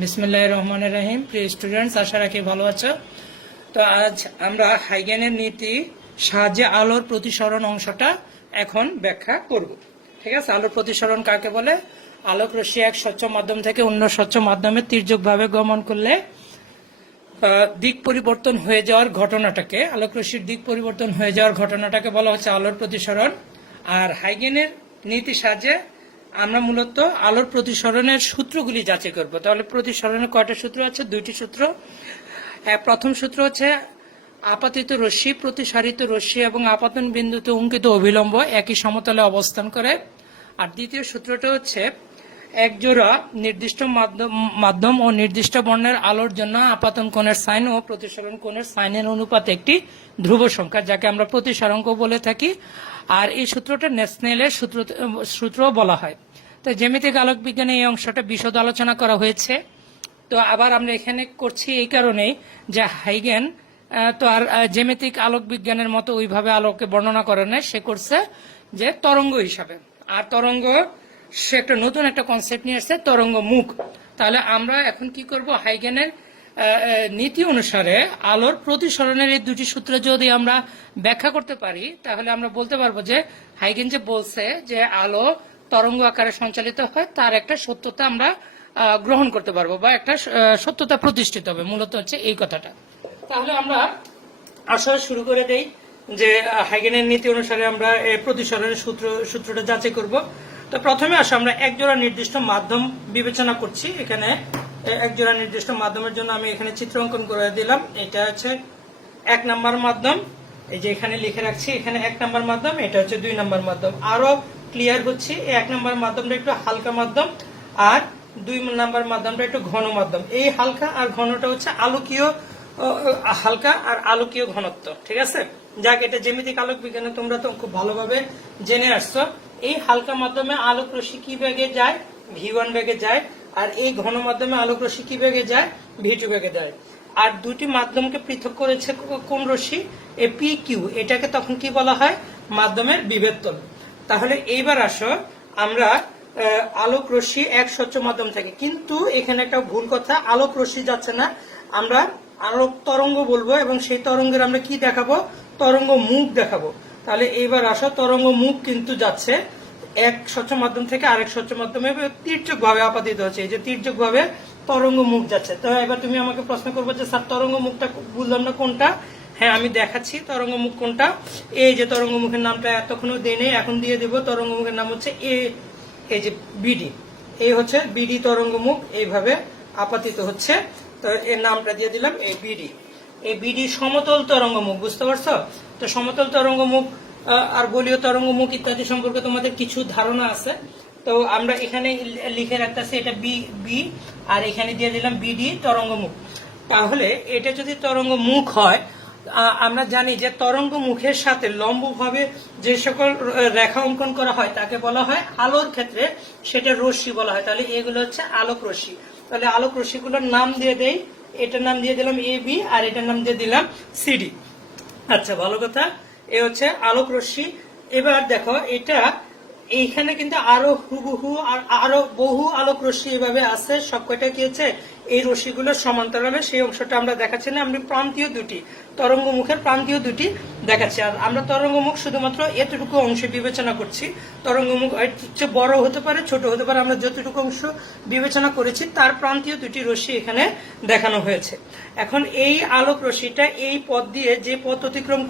বিসমিল্লাহির রহমানির রহিম। প্রিয় স্টুডেন্টস, আশা রাখি ভালো আছো। তো আজ আমরা হাইগেনের নীতি সাহায্যে আলোর প্রতিসরণ অংশটা এখন ব্যাখ্যা করব। ঠিক আছে, আলোর প্রতিসরণ কাকে বলে? আলোক রশ্মি এক স্বচ্ছ মাধ্যম থেকে অন্য স্বচ্ছ মাধ্যমে তির্যকভাবে গমন করলে দিক পরিবর্তন হয়ে যাওয়ার ঘটনাটাকে, আলোক রশ্মির দিক পরিবর্তন হয়ে যাওয়ার ঘটনাটাকে বলা হচ্ছে আলোর প্রতিসরণ। আর হাইগেনের নীতি সাহায্যে আমরা মূলত আলোর প্রতিসরণের সূত্রগুলি যাচাই করব। তাহলে প্রতিসরণের কয়টা সূত্র আছে? দুইটি সূত্র। প্রথম সূত্র হচ্ছে আপাতিত রশ্মি, প্রতিসারিত রশ্মি এবং আপাতন বিন্দুতে অঙ্কিত অভিলম্ব একই সমতলে অবস্থান করে। আর দ্বিতীয় সূত্রটা হচ্ছে একজোড়া নির্দিষ্ট মাধ্যম ও নির্দিষ্ট বর্ণের আলোর জন্য আপাতন কোণের সাইন ও প্রতিসরণ কোণের সাইনের অনুপাতে একটি ধ্রুব সংখ্যা, যাকে আমরা প্রতিসারাঙ্ক বলে থাকি। আর এই সূত্রটা নেসনেলের সূত্র বলা হয়। তো জ্যামিতিক আলোক বিজ্ঞানে এই অংশটা বিশদ আলোচনা করা হয়েছে। তো আবার আমরা এখানে করছি এই কারণেই যে হাইগেন তো আর জ্যামিতিক আলোক বিজ্ঞানের মতো ওইভাবে আলোকে বর্ণনা করে না, সে করছে যে তরঙ্গ হিসাবে। আর তরঙ্গ সে একটা নতুন একটা কনসেপ্ট নিয়ে আসছে, তরঙ্গ মুখ। তাহলে আমরা এখন কি করব? হাইগেনের নীতি অনুসারে আলোর প্রতিসরণের এই দুটি সূত্র যদি আমরা ব্যাখ্যা করতে পারি, তাহলে আমরা বলতে পারবো যে হাইগেন যে বলছে যে আলো তরঙ্গ আকারে সঞ্চালিত হয়, তার একটা সত্যতা আমরা গ্রহণ করতে পারবো, বা একটা সত্যতা প্রতিষ্ঠিত হবে। মূলত হচ্ছে এই কথাটা। তাহলে আমরা আসলে শুরু করে দেই যে হাইগেনের নীতি অনুসারে আমরা প্রতিসরণের সূত্রটা যাচাই করব। তো প্রথমে আসো আমরা একজোড়া নির্দিষ্ট মাধ্যম বিবেচনা করছি। এখানে একজোড়া নির্দিষ্ট মাধ্যমের জন্য আমি এখানে চিত্র অঙ্কন করে দিলাম। এটা হচ্ছে 1 নম্বর মাধ্যম, এই যে এখানে লিখে রাখছি, এখানে 1 নম্বর মাধ্যম, এটা হচ্ছে 2 নম্বর মাধ্যম। আরো ক্লিয়ার হচ্ছে, 1 নম্বর মাধ্যমটা একটু হালকা মাধ্যম আর 2 নম্বর মাধ্যমটা একটু ঘন মাধ্যম। এই হালকা আর ঘনটা হচ্ছে আলোকীয় হালকা আর আলোকীয় ঘনত্ব। ঠিক আছে, যাক এটা জ্যামিতিক আলোক বিজ্ঞানে তোমরা তো খুব ভালোভাবে জেনে আসছো। এই হালকা মাধ্যমে আলোক রশ্মি কি বেগে যায়? v1 বেগে যায়। আর এই ঘন মাধ্যমে আলোক রশ্মি কি বেগে যায়? v2 বেগে যায়। আর দুটি মাধ্যমকে পৃথক করেছে কোন রশ্মি? P Q. এটাকে তখন কি বলা হয়? মাধ্যমের বিভেদতল। তাহলে এইবার আসো আমরা আলোক রশ্মি এক স্বচ্ছ মাধ্যম থেকে, কিন্তু এখানে একটা ভুল কথা, আলোক রশ্মি যাচ্ছে না, আমরা আলোক তরঙ্গ বলবো, এবং সেই তরঙ্গের আমরা কি দেখাবো? তরঙ্গ মুখ দেখাবো। তাহলে এইবার আসো, তরঙ্গ মুখ কিন্তু যাচ্ছে এক স্বচ্ছ মাধ্যম থেকে আরেক স্বচ্ছ মাধ্যমে তির্যক ভাবে আপাতিত হচ্ছে। এই যে তির্যক ভাবে তরঙ্গ মুখ যাচ্ছে। তো এবার তুমি আমাকে প্রশ্ন করবে যে স্যার তরঙ্গ মুখটা বুঝলাম না কোনটা। হ্যাঁ, আমি দেখাচ্ছি তরঙ্গ মুখ কোনটা। এই যে তরঙ্গ মুখের নামটা এতক্ষণও দেই নেই, এখন দিয়ে দেবো। তরঙ্গ মুখের নাম হচ্ছে এই যে বিডি। এই হচ্ছে বিডি তরঙ্গ মুখ, এইভাবে আপাতিত হচ্ছে। তো এর নামটা দিয়ে দিলাম এই বিডি। এই বিডি সমতল তরঙ্গ মুখ, বুঝতে পারছো? তো সমতল তরঙ্গ মুখ আর গোলীয় তরঙ্গ মুখ ইত্যাদি সম্পর্কে তোমাদের কিছু ধারণা আছে। তো আমরা এখানে লিখে রাখতেছি এটা বি, আর এখানে দিয়ে দিলাম বিডি তরঙ্গ মুখ। তাহলে এটা যদি তরঙ্গ মুখ হয়, আমরা জানি যে তরঙ্গ মুখের সাথে লম্বভাবে যে সকল রেখা অঙ্কন করা হয় তাকে বলা হয় আলোর ক্ষেত্রে সেটা রশ্মি বলা হয়। তাহলে এগুলো হচ্ছে আলোক রশ্মি। তাহলে আলোক রশ্মিগুলোর নাম দিয়ে দেই। এটার নাম দিয়ে দিলাম এ বি, আর এটার নাম দিয়ে দিলাম সিডি। আচ্ছা, ভালো কথা। এ হচ্ছে আলোক রশ্মি। এবার দেখো, এটা এইখানে কিন্তু আরো হুবহু আর আরো বহু আলোক রশ্মি এভাবে আছে। সব কয়টা কি হচ্ছে? এই রশ্মিগুলো সমান্তরালে, সেই অংশটা আমরা দেখাচ্ছি না, আমরা প্রান্তীয় দুটি তরঙ্গ মুখের প্রান্তীয় দুটি দেখাচ্ছি। আর আমরা তরঙ্গ মুখ শুধুমাত্র এতটুকু অংশে বিবেচনা করছি। তরঙ্গ মুখ বড় হতে পারে, ছোট হতে পারে, আমরা যতটুকু অংশ বিবেচনা করেছি তার প্রান্তীয় দুটি রশ্মি এখানে দেখানো হয়েছে। এখন এই আলোক রশ্মিটা এই পথ দিয়ে যে পথ অতিক্রম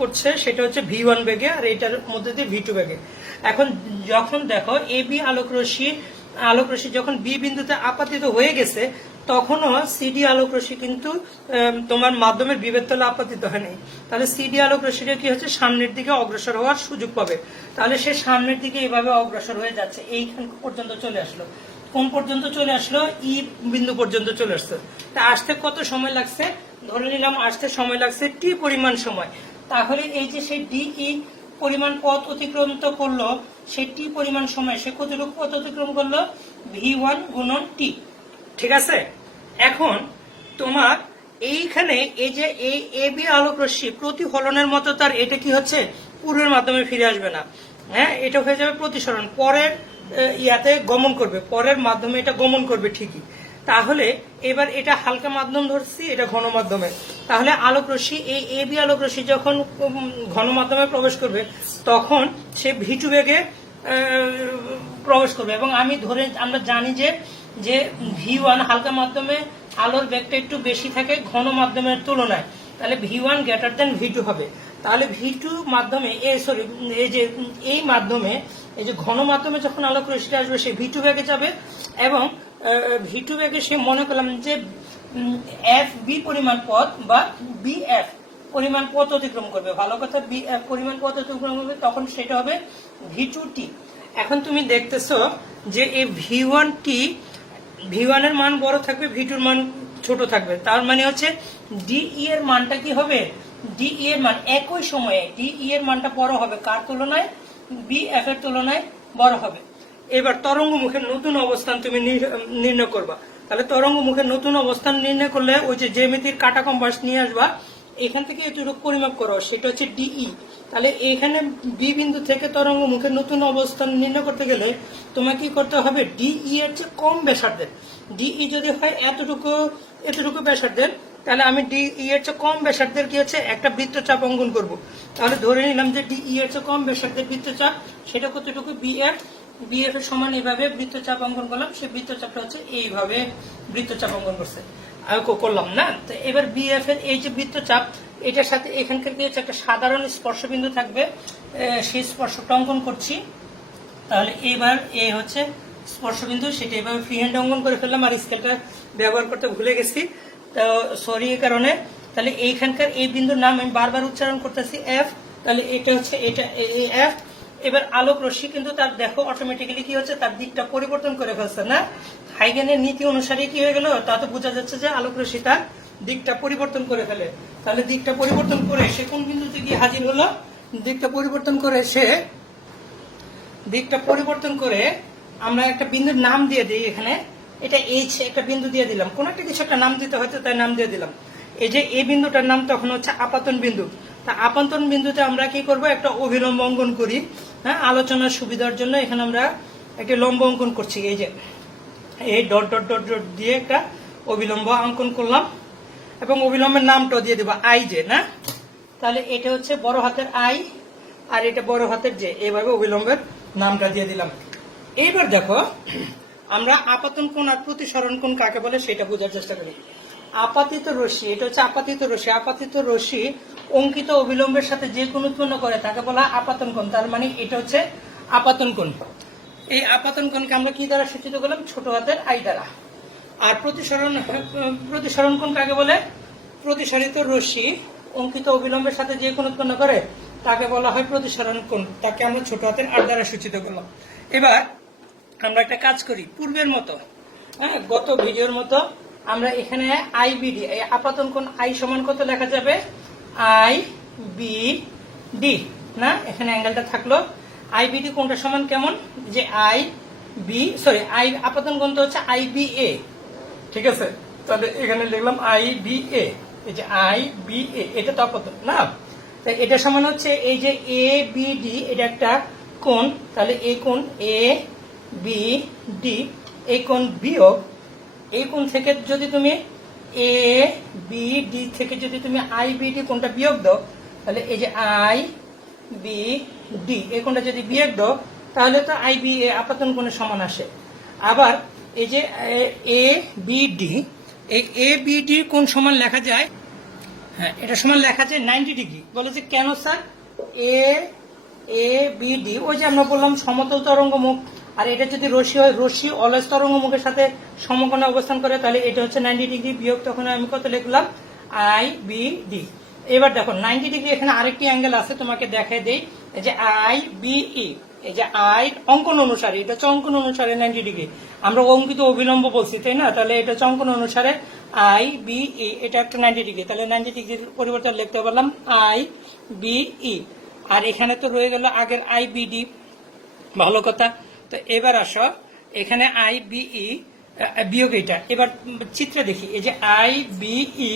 করছে সেটা হচ্ছে v1 বেগে, আর এটার মধ্যে দিয়ে v2 বেগে। এখন যখন দেখো এ বি আলোক রশ্মি যখন বি বিন্দুতে আপাতিত হয়ে গেছে, তখনও সিডি আলোক রশ্মি কিন্তু তোমার মাধ্যমের বিভেদতলে আপাতিত হয়নি। তাহলে সিডি আলোক রশ্মিটা কি হচ্ছে? সামনের দিকে অগ্রসর হওয়ার সুযোগ পাবে। তাহলে সে সামনের দিকে এইভাবে অগ্রসর হয়ে যাচ্ছে, এইখান পর্যন্ত চলে আসলো। কোন পর্যন্ত চলে আসলো? ই বিন্দু পর্যন্ত চলে আসছে। তা আসতে কত সময় লাগছে? ধরে নিলাম আসতে সময় লাগছে টি পরিমাণ সময়। তাহলে এই যে সেই ডিই পরিমাণ পথ অতিক্রম তো করলো, সেই টি পরিমাণ সময় সে কতটুকু পথ অতিক্রম করলো? v1 গুণন টি। ঠিক আছে, এখন তোমার এইখানে এই যে এই এ বি আলোক রশ্মি প্রতিফলনের মতো, তার এটা কি হচ্ছে? পূর্বের মাধ্যমে ফিরে আসবে না। হ্যাঁ, এটা হয়ে যাবে প্রতিসরণ। পরের ইয়াতে গমন করবে, পরের মাধ্যমে এটা গমন করবে ঠিকই। তাহলে এবার এটা হালকা মাধ্যম ধরছি, এটা ঘন মাধ্যমে। তাহলে আলোক রশ্মি, এই এ বি আলোক রশ্মি যখন ঘন মাধ্যমে প্রবেশ করবে তখন সে ভি2 বেগে প্রবেশ করবে। এবং আমরা জানি যে V1 হালকা মাধ্যমে আলোর বেগটা একটু বেশি থাকে ঘন মাধ্যমের তুলনায়, তাহলে V1 গ্রেটার দেন V2 হবে। তাহলে V2 মাধ্যমে এই মাধ্যমে এই যে ঘন মাধ্যমে যখন আলোক রশ্মিটা আসবে সে V2 বেগে যাবে, এবং V2 বেগে সে মনে করলাম যে FB পরিমাণ পথ বা BF পরিমাণ পথ অতিক্রম করবে। ভালো কথা, BF পরিমাণ পথ অতিক্রম করবে, তখন সেটা হবে V2T। এখন তুমি দেখতেছো যে এই V1 এর মান বড় থাকবে, V2 এর মান ছোট থাকবে। তার মানে হচ্ছে DE এর মানটা কি হবে, DE এর মান একই সময়ে DE এর মানটা বড় হবে কার তুলনায়, BF এর তুলনায় বড় হবে। এবার তরঙ্গ মুখের নতুন অবস্থান তুমি নির্ণয় করবা। তাহলে তরঙ্গ মুখের নতুন অবস্থান নির্ণয় করলে ওই যে জ্যামিতির কাঁটা কম্পাস নিয়ে আসবা, এখান থেকে এতটুকু পরিমাপ করো, সেটা হচ্ছে DE। তাহলে এখানে বি বিন্দু থেকে তরঙ্গ মুখের নতুন অবস্থান নির্ণয় করতে গেলে তোমাকে কি করতে হবে, DE এর চেয়ে কম ব্যাসার্ধের। DE যদি হয় এতটুকু ব্যাসার্ধের, তাহলে আমি DE এর চেয়ে কম ব্যাসার্ধের কি হচ্ছে একটা বৃত্তচাপ অঙ্কন করব। তাহলে ধরে নিলাম যে DE এর চেয়ে কম ব্যাসার্ধের বৃত্তচাপ, সেটা কতটুকু, BF এর সমান এইভাবে বৃত্তচাপ অঙ্কন করলাম। সেই বৃত্তচাপটা হচ্ছে এইভাবে বৃত্তচাপ অঙ্কন করলাম না। তো এবার BF এর এই যে বৃত্তচাপ, এটার সাথে এখানকার কি হচ্ছে একটা সাধারণ স্পর্শবিন্দু থাকবে, সেই স্পর্শটা অঙ্কন করছি। তাহলে এবার এই হচ্ছে স্পর্শবিন্দু, সেটা এভাবে ফ্রি হ্যান্ড অঙ্কন করে ফেললাম, আর স্কেলটা ব্যবহার করতে ভুলে গেছি, তো সরি এই কারণে। তাহলে এইখানকার এই বিন্দুর নাম আমি বারবার উচ্চারণ করতেছি F। তাহলে এটা হচ্ছে এটা F। এবার আলোক রশ্মি কিন্তু তার দেখো অটোমেটিক্যালি কি হচ্ছে, তার দিকটা পরিবর্তন করে ফেলছে না, হাইগেনের নীতি অনুসারে কি হয়ে গেল, তাতে বোঝা যাচ্ছে যে আলোক রশ্মি তার দিকটা পরিবর্তন করে ফেলে। তাহলে দিকটা পরিবর্তন করে সে কোন বিন্দুতে গিয়ে হাজির হলো, দিকটা পরিবর্তন করে আমরা একটা বিন্দুর নাম দিয়ে দিই। এখানে এটা H একটা বিন্দু দিয়ে দিলাম, কোন একটা কিছু একটা নাম দিতে হয়তো, তাই নাম দিয়ে দিলাম। এই যে এই বিন্দুটার নাম তখন হচ্ছে আপাতন বিন্দু। তা আপতন বিন্দুতে আমরা কি করব, একটা অভিলম্ব অঙ্কন করি। হ্যাঁ, আলোচনার সুবিধার জন্য এখানে আমরা একটা লম্ব অঙ্কন করছি। এই যে এই ডট ডট ডট ডট দিয়ে একটা অভিলম্ব অঙ্কন করলাম, এবং অভিলম্বের নামটাও দিয়ে দেবো I যে না। তাহলে এটা হচ্ছে বড় হাতের I, আর এটা বড় হাতের J, এইভাবে অভিলম্বের নামটা দিয়ে দিলাম। এইবার দেখো আমরা আপাতন কোণ আর প্রতিসরণ কোণ কাকে বলে সেটা বোঝার চেষ্টা করি। আপাতিত রশ্মি, এটা হচ্ছে আপাতিত রশ্মি। আপাতিত রশ্মি অঙ্কিত অবিলম্বের সাথে যে কোণ উৎপন্ন করে তাকে বলা হয় আপাতন কোণ। তার মানে এটা হচ্ছে আপাতন কোণ। এই আপাতন কোণকে আমরা কি দ্বারা সূচিত করলাম, ছোট হাতের I দ্বারা। আর প্রতিসরণ কোণ কাকে বলে, প্রতিসরিত রশ্মি অঙ্কিত অবিলম্বের সাথে যে কোণ উৎপন্ন করে তাকে বলা হয় প্রতিসরণ কোণ, তাকে আমরা ছোট হাতের R দ্বারা সূচিত করলাম। এবার আমরা একটা কাজ করি পূর্বের মতো, হ্যাঁ, গত ভিডিওর মতো। আমরা এখানে IBD, এই আপাতন কোণ I সমান কত লেখা যাবে, IBD না, এখানে অ্যাঙ্গেলটা থাকলো। IBD কোণটা সমান কেমন, যে I আপাতন কোণ তো হচ্ছে IBA, ঠিক আছে। তাহলে এখানে লিখলাম IBA, এই যে IBA, এটা তো আপাতন না। তাই এটা সমান হচ্ছে এই যে ABD, এটা একটা কোণ। তাহলে এই কোণ ABD, এই কোণ বিয়োগ এই কোণ থেকে যদি তুমি ABD থেকে যদি তুমি IBD কোণটা বিয়োগ দাও, তাহলে এই যে IBD এই কোণটা যদি বিয়োগ দাও, তাহলে তো IBA আপাতন কোণের সমান আসে। আবার এই যে ABD, এই ABD কোণ সমান লেখা যায়, হ্যাঁ, এটা সমান লেখা যায় 90 ডিগ্রি। বলে যে কেন স্যার, ABD ওই যে আমরা বললাম সমতল তরঙ্গ মুখ, আর এটা যদি রশ্মি হয়, রশ্মি অলস তরঙ্গ মুখের সাথে সমকোণে অবস্থান করে, তাহলে এটা হচ্ছে 90 ডিগ্রি বিয়োগ, তখন আমি কত লিখলাম, IBD। এবার দেখো 90 ডিগ্রি, এখানে আরেকটি অ্যাঙ্গেল আছে, তোমাকে দেখাই দেই। এই যে IBE, এই যে I অঙ্কন অনুসারে, এটা হচ্ছে অঙ্কন অনুসারে 90 ডিগ্রি। আমরা অঙ্কিত অবিলম্ব বলছি, তাই না? তাহলে এটা হচ্ছে অঙ্কন অনুসারে IBE, এটা একটা 90 ডিগ্রি। তাহলে 90 ডিগ্রির পরিবর্তন লিখতে পারলাম IBE। আর এখানে তো রয়ে গেল আগের IBD, ভালো কথা। তো এবার আসো এখানে IBE বিয়োগ এটা, এবার চিত্রে দেখি। এই যে IBE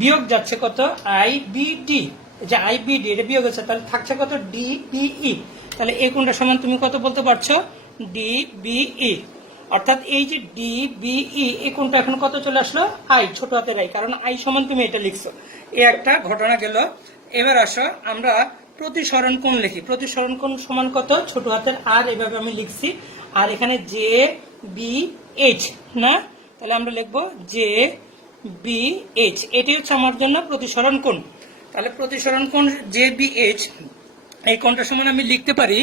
বিয়োগ যাচ্ছে কত, IBD, এই যে IBD এটা বিয়োগ হচ্ছে, তাহলে থাকছে কত, DBE। তাহলে এই কোণটা সমান তুমি কত বলতে পারছো, ডি বি ই, অর্থাৎ এই যে ডি বি ই এই কোণটা এখন কত চলে আসলো, আই, ছোট হাতের আই, কারণ আই সমান তুমি এটা লিখছো। এই একটা ঘটনা গেল। এবার আসো আমরা প্রতিসরণ কোণ লিখি। প্রতিসরণ কোণ সমান কত, ছোট হাতের আর, এভাবে আমি লিখছি। আর এখানে জে বি এইচ না, তাহলে আমরা লিখবো জে বি এইচ, এটি হচ্ছে আমার জন্য প্রতিসরণ কোণ। তাহলে প্রতিসরণ কোণ জে বি এইচ, এই কোণটা সমান আমি লিখতে পারি,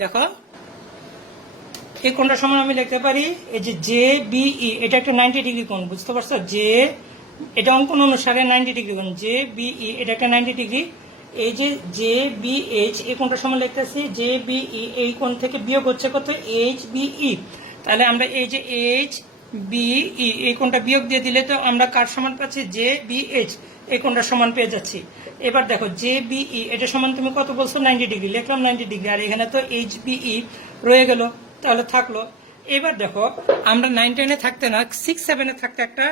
দেখো এই কোণটা সমান আমি লিখতে পারি এই যে জে বি ই, এটা একটা 90 ডিগ্রি কোণ, বুঝতে পারছো, যে এটা অঙ্কন অনুসারে 90 ডিগ্রি কোণ, জে বি ই এটা একটা 90 ডিগ্রি। এই যে জে বি এইচ এই কোণটা সমান লিখতেছি জে বি ই, এই কোণ থেকে বিয়োগ হচ্ছে কত, এইচ বি ই। তাহলে আমরা এই যে এইচ বি ই এই কোণটা বিয়োগ দিয়ে দিলে তো আমরা কার সমান পাচ্ছি, জে বি এইচ এই কোণটা সমান পেয়ে যাচ্ছি। এবার দেখো জে বি ই এটা সমান তুমি কত বলছো, 90 ডিগ্রি, লিখলাম 90 ডিগ্রি, আর এখানে তো এইচ বি ই রয়ে গেল, তাহলে থাকলো। এবার দেখো আমরা 9, 10-এ থাকতে না 6, 7-এ থাকতে একটা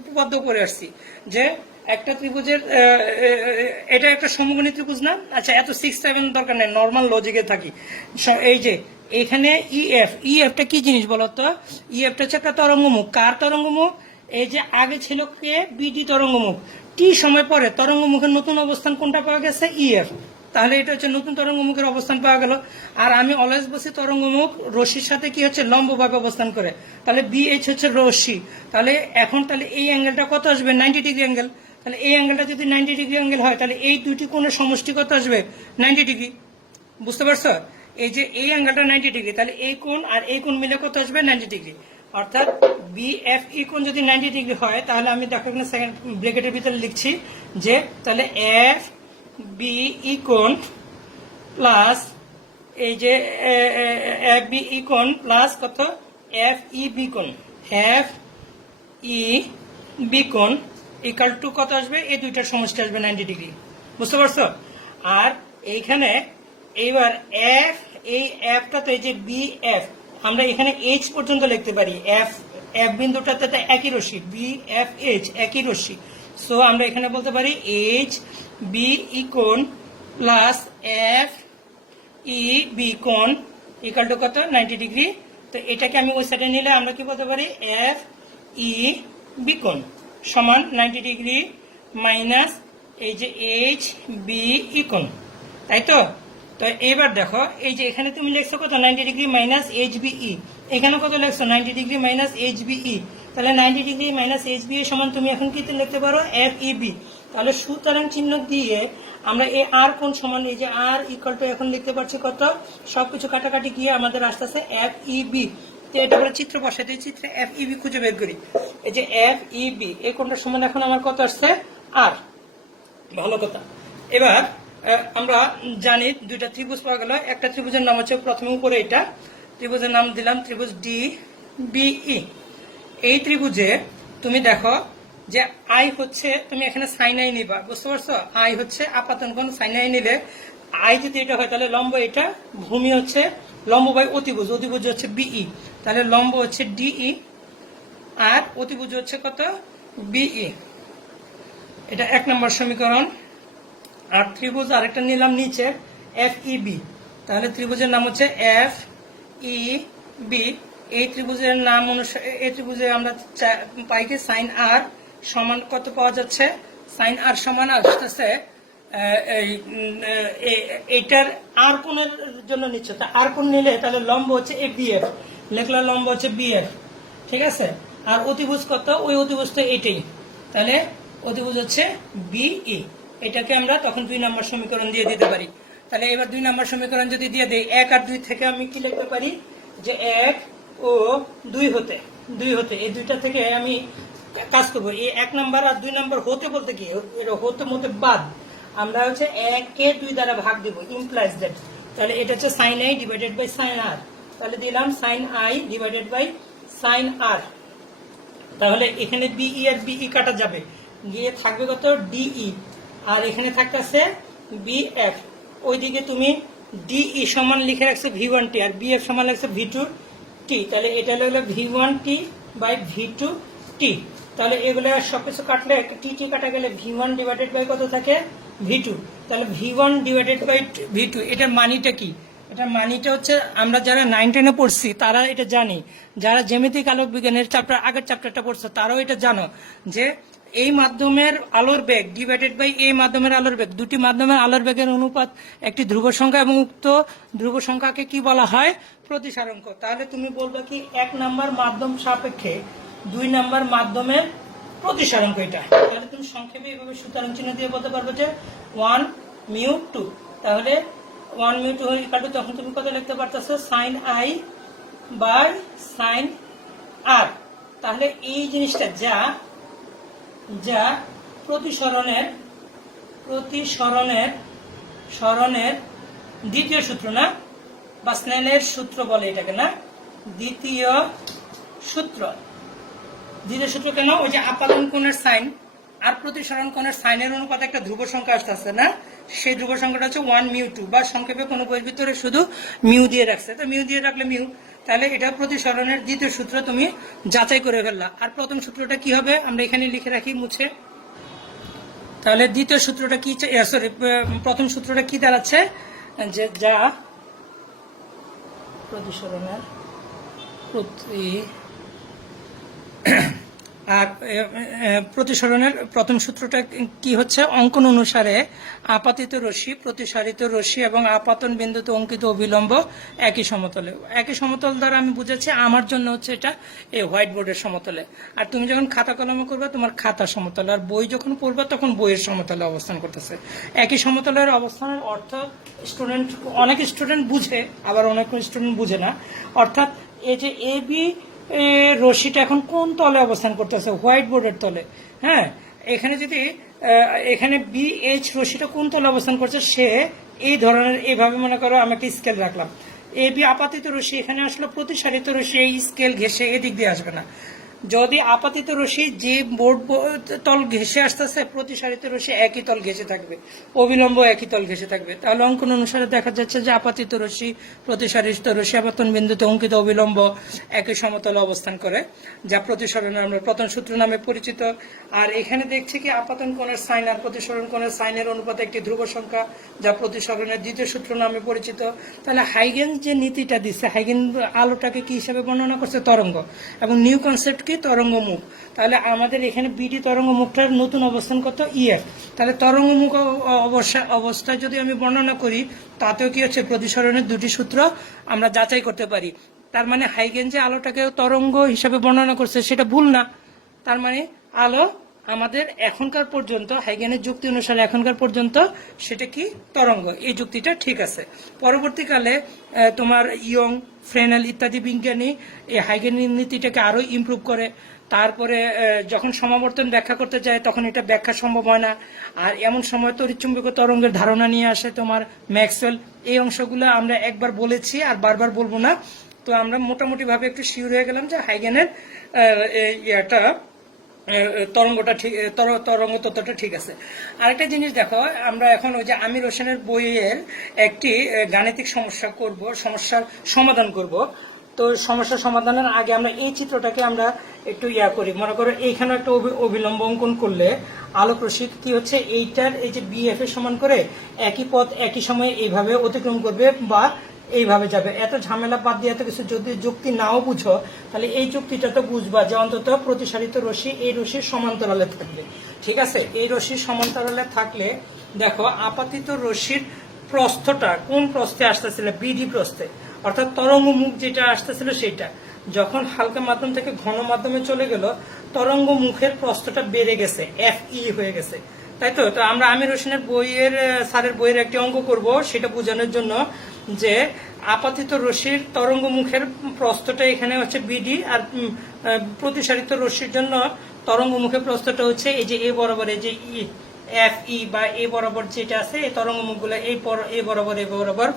উপপাদ্য করে আসছি যে একটা ত্রিভুজের এটা একটা সমকোণী ত্রিভুজ না, আচ্ছা এত 6, 7 দরকার নেই, নর্মাল লজিকে থাকি। এই যে এখানে ইএফটা কি জিনিস বলতো, ইএফটা হচ্ছে একটা তরঙ্গমুখ, কার তরঙ্গমুখ, এই যে আগে ছিল কে, বিডি তরঙ্গমুখ, টি সময় পরে তরঙ্গমুখের নতুন অবস্থান কোনটা পাওয়া গেছে, ইএফ, তাহলে এটা হচ্ছে নতুন তরঙ্গমুখের অবস্থান পাওয়া গেল। আর আমি অলওয়েজ বলছি তরঙ্গমুখ রশ্মির সাথে কি হচ্ছে, লম্বভাবে অবস্থান করে, তাহলে বিএইচ হচ্ছে রশ্মি, তাহলে এখন তাহলে এই অ্যাঙ্গেলটা কত আসবে, 90 ডিগ্রি অ্যাঙ্গেল। তাহলে এই অ্যাঙ্গেলটা যদি 90 ডিগ্রি অ্যাঙ্গেল হয় তাহলে এই দুইটি কোণের সমষ্টি কত আসবে, 90 ডিগ্রি, বুঝতে পারছো, এই যে এই অ্যাঙ্গেলটা 90 ডিগ্রি, তাহলে এই কোণ আর এই কোণ মিলে কত আসবে, 90 ডিগ্রি। অর্থাৎ বিএফই কোণ যদি 90 ডিগ্রি হয় তাহলে আমি দেখো এখানে সেকেন্ড ব্র্যাকেটের ভিতরে লিখছি যে তাহলে এফ বিই কোণ প্লাস এই যে এফ বিই কোণ প্লাস কত, এফ ই বি কোণ, এফ ই বি কোণ ইকাল টু কত আসবে, এই দুইটার সমষ্টি আসবে 90 ডিগ্রি, বুঝতে পারছো। আর এইখানে এইবার এফ, এই এফটা তো এই যে বি এফ, আমরা এখানে এইচ পর্যন্ত লিখতে পারি, এফ এফ বিন্দুটাতে তো একই রশ্মি, বি এফ এইচ একই রশ্মি, সো আমরা এখানে বলতে পারি এইচ বি ই কোণ প্লাস এফ ই বি কোণ ইকাল টু কত, 90 ডিগ্রি। তো এটাকে আমি ওই সাইডে নিলে আমরা কি বলতে পারি, এফ ই বি কোণ সমান 90 ডিগ্রি মাইনাস এই যে এইচ বি ই কোণ, তাই তো। তো এবার দেখো এই যে এখানে তুমি লিখছো কত, 90 degree minus h b e, এখানে কত লিখছো, 90 degree minus h b e, তাহলে 90 ডিগ্রি মাইনাস এইচ বি সমান তুমি এখন কি লিখতে পারো, এফ ই বি। তাহলে সুতরাং চিহ্ন দিয়ে আমরা এই আর কোণ সমান এই যে আর ইকুয়াল টু এখন লিখতে পারছি কত, সবকিছু কাটাকাটি গিয়ে আমাদের আসতে আসতে এফ ই বি। তো এটা আমরা চিত্র বসাতে, চিত্রে এফ ই বি খুঁজে বের করি, এই যে এফ ই বি এই কোণটার সমান এখন আমার কত আসছে, আর, ভালো কথা। এবার আমরা জানি দুইটা ত্রিভুজ পাওয়া গেল, একটা ত্রিভুজের নাম হচ্ছে প্রথমে উপরে এটা ত্রিভুজের নাম দিলাম ত্রিভুজ ডি বিই। এই ত্রিভুজে তুমি দেখো যে আই হচ্ছে, তুমি এখানে সাইন আই নিবা, বুঝতে পারছো, আই হচ্ছে আপাতন কোণ, সাইন আই নিলে আই যদি এটা হয় তাহলে লম্ব এটা, ভূমি হচ্ছে লম্ব বাই অতিভুজ, অতিভুজ হচ্ছে বিই, তাহলে লম্ব হচ্ছে ডিই আর অতিভুজ হচ্ছে কত, বিই, এটা 1 নম্বর সমীকরণ। আর ত্রিভুজ আরেকটা নিলাম নিচে এফ ই বি, তাহলে ত্রিভুজের নাম হচ্ছে এফ ই বি। এই ত্রিভুজের নাম অনুসারে এই ত্রিভুজে আমরা পাই কি সাইন আর সমান কত পাওয়া যাচ্ছে, সাইন আর সমান আসতেছে এইটার আর কোণের জন্য নিচ্ছে, তা আর কোণ নিলে তাহলে লম্ব হচ্ছে এ বি এফ, লেখলা লম্ব হচ্ছে বি এফ, ঠিক আছে। আর অতিভুজ কত, ওই অতিভুজ তো এটাই, তাহলে অতিভুজ হচ্ছে বিই, এটাকে আমরা তখন 2 নম্বর সমীকরণ দিয়ে দিতে পারি। তাহলে এবার 2 নম্বর সমীকরণ যদি দিয়ে দেই, 1 আর 2 থেকে আমি কি লিখতে পারি যে 1 ও 2 হতে এই দুইটা থেকে আমি কাজ করবো। এই 1 নম্বর আর 2 নম্বর হতে বলতে কি, হতে মতে বাদ, আমরা হচ্ছে 1 কে 2 দ্বারা ভাগ দিব, ইমপ্লাইজ দ্যাট, তাহলে এটা হচ্ছে sine i divided by sine r, তাহলে দিলাম sine i divided by sine r. তাহলে এখানে বিই আর বিই কাটা যাবে, গিয়ে থাকবে কত, ডিই, আর এখানে থাকতেছে বিএফ, ওইদিকে তুমি ডিই সমান লিখে রাখছো V1T আর বিএফ সমান লাগছে V2T, তাহলে এটা হলো V1T বাই V2T। তাহলে এগুলো সবকিছু কাটলে একটা টি কাটা গেলে V1 ডিভাইডেড বাই কত থাকে, V2, তাহলে V1 ডিভাইডেড বাই V2, এটার মানিটা কি, এটা মানিটা হচ্ছে আমরা যারা 9-10-এ পড়ছি তারা এটা জানি, যারা জ্যামিতিক আলোক বিজ্ঞানের চ্যাপ্টার আগের চ্যাপ্টারটা পড়ছো তারাও এটা জানো যে এই মাধ্যমের আলোর বেগ ডিভাইডেড বাই এই মাধ্যমের আলোর বেগ, দুটি মাধ্যমের আলোর বেগের অনুপাত একটি ধ্রুব সংখ্যা এবং উক্ত ধ্রুব সংখ্যাকে কি বলা হয়? প্রতিসারাঙ্ক। তাহলে তুমি বলবে কি 1 নাম্বার মাধ্যম সাপেক্ষে 2 নাম্বার মাধ্যমের প্রতিসারাঙ্ক এটা। তাহলে তুমি সংক্ষেপে এইভাবে সুতরাং চিহ্ন দিয়ে বলতে পারবে যে 1 মিউ 2। তাহলে 1 মিউ 2 ইকুয়াল টু তখন তুমি কত লিখতে পারতেছো? sin i by sin r। তাহলে এই জিনিসটা যা যা প্রতিসরণের দ্বিতীয় সূত্র না, বা স্নেলের সূত্র বলে এটাকে না, দ্বিতীয় সূত্র কেন? ওই যে আপাতন কোণের সাইন আর প্রতিসরণ কোণের সাইনের অনুপাতে একটা ধ্রুব সংখ্যা আসতেছে না, সেই ধ্রুব সংখ্যাটা হচ্ছে 1 মিউ 2, বা সংক্ষেপে কোনো বইয়ের ভিতরে শুধু মিউ দিয়ে রাখছে, তো মিউ দিয়ে রাখলে মিউ। তাহলে এটা প্রতিসরণের দ্বিতীয় সূত্র তুমি যাচাই করে ফেললা। আর প্রথম সূত্রটা কি হবে আমরা এখানে লিখে রাখি মুছে। তাহলে দ্বিতীয় সূত্রটা কি, সরি প্রথম সূত্রটা কি দাঁড়াচ্ছে? যে যা প্রতিসরণের আর প্রতিসরণের প্রথম সূত্রটা কি হচ্ছে? অঙ্কন অনুসারে আপাতিত রশ্মি, প্রতিসারিত রশ্মি এবং আপাতন বিন্দুতে অঙ্কিত অবিলম্ব একই সমতলে। একই সমতল দ্বারা আমি বুঝেছি আমার জন্য হচ্ছে এটা এই হোয়াইট বোর্ডের সমতলে। আর তুমি যখন খাতা কলমে করবে তোমার খাতা সমতলে, আর বই যখন পড়বে তখন বইয়ের সমতলে অবস্থান করতেছে। একই সমতলের অবস্থানের অর্থ অনেক স্টুডেন্ট বুঝে, আবার অনেক স্টুডেন্ট বুঝে না। অর্থাৎ এই যে এ বি রশ্মিটা এখন কোন তলে অবস্থান করতেছে? হোয়াইট বোর্ডের তলে। হ্যাঁ, এখানে যদি এখানে বি এইচ রশ্মিটা কোন তলে অবস্থান করছে, সে এই ধরনের এইভাবে মনে করো আমি একটা স্কেল রাখলাম, এ বি আপাতিত রশ্মি এখানে আসলে প্রতিসারিত রশ্মি এই স্কেল ঘেসে এদিক দিয়ে আসবে না। যদি আপাতিত রশ্মি যে বোর্ড তল ঘেসে আসতেছে, প্রতিসারিত রশ্মি একই তল ঘেসে থাকবে, অবিলম্ব একই তল ঘেসে থাকবে। তাহলে অঙ্কন অনুসারে দেখা যাচ্ছে যে আপাতিত রশ্মি, প্রতিসারিত রশ্মি আপাতন বিন্দুতে অঙ্কিত অবিলম্ব একই সমতলে অবস্থান করে, যা প্রতিসরণের আমরা প্রথম সূত্র নামে পরিচিত। আর এখানে দেখছি কি আপাতন কোণের সাইন আর প্রতিসরণ কোণের সাইনের অনুপাতে একটি ধ্রুব সংখ্যা, যা প্রতিসরণের দ্বিতীয় সূত্র নামে পরিচিত। তাহলে হাইগেন যে নীতিটা দিচ্ছে, হাইগেন আলোটাকে কি হিসাবে বর্ণনা করছে? তরঙ্গ। এবং নিউ কনসেপ্ট কি? তরঙ্গ মুখ। তাহলে আমাদের এখানে বিডি তরঙ্গ মুখটার নতুন অবস্থান কত? ইএফ। তাহলে তরঙ্গ মুখ অবস্থায় যদি আমি বর্ণনা করি তাতেও কি হচ্ছে? প্রতিসরণের দুটি সূত্র আমরা যাচাই করতে পারি। তার মানে হাইগেন যে আলোটাকে তরঙ্গ হিসাবে বর্ণনা করছে সেটা ভুল না। তার মানে আলো আমাদের এখনকার পর্যন্ত হাইগেনের যুক্তি অনুসারে এখনকার পর্যন্ত সেটা কি? তরঙ্গ। এই যুক্তিটা ঠিক আছে। পরবর্তীকালে তোমার ইয়ং, ফ্রেনেল ইত্যাদি বিজ্ঞানী এই হাইগেনের নীতিটাকে আরো ইমপ্রুভ করে। তারপরে যখন সমাবর্তন ব্যাখ্যা করতে যায় তখন এটা ব্যাখ্যা সম্ভব হয় না। আর এমন সময় তড়িৎচুম্বকীয় তরঙ্গের ধারণা নিয়ে আসে তোমার ম্যাক্সওয়েল। এই অংশগুলো আমরা একবার বলেছি আর বারবার বলবো না। তো আমরা মোটামুটি ভাবে একটু শিওর হয়ে গেলাম যে হাইগেনের এটা তরঙ্গটা ঠিক, তরঙ্গ তত্ত্বটা ঠিক আছে। আরেকটা জিনিস দেখো, আমরা এখন ওই যে আমির হোসেনের বইয়ের একটি গাণিতিক সমস্যার সমাধান করব। তো সমস্যা সমাধানের আগে আমরা এই চিত্রটাকে আমরা একটু করি। মনে করো এইখানে একটা অবিলম্ব অঙ্কন করলে আলোক রশ্মি কি হচ্ছে, এইটার এই যে বিএফ এর সমান করে একই পথ একই সময়ে এইভাবে অতিক্রম করবে বা এইভাবে যাবে। এত ঝামেলা বাদ দিয়ে এত কিছু যদি যুক্তি নাও বুঝো তাহলে এই যুক্তিটা তো বুঝবা যে অন্তত প্রতিসারিত রশ্মি এই রশ্মির সমান্তরালে থাকবে। ঠিক আছে, এই রশ্মির সমান্তরালে থাকলে দেখো আপাতিত রশ্মির প্রস্থটা কোন প্রস্থে আসতেছিল? বিডি প্রস্থে। অর্থাৎ তরঙ্গ মুখ যেটা আসতেছিল সেটা। যখন হালকা মাধ্যম থেকে ঘন মাধ্যমে চলে গেল তরঙ্গ মুখের প্রস্থটা বেড়ে গেছে, এফ ই হয়ে গেছে, তাই তো। তো আমরা আমির হোসেনের স্যারের বইয়ের একটি অঙ্ক করব সেটা বোঝানোর জন্য যে আপাতিত রশ্মির তরঙ্গ মুখের প্রস্থটা এখানে হচ্ছে বিডি, আর প্রতিসারিত রশ্মির জন্য তরঙ্গ মুখের প্রস্থটা হচ্ছে এই যে এ বরাবর, এই যে এফ ই বা এ বরাবর যেটা আছে, এই তরঙ্গ মুখগুলো এই বরাবর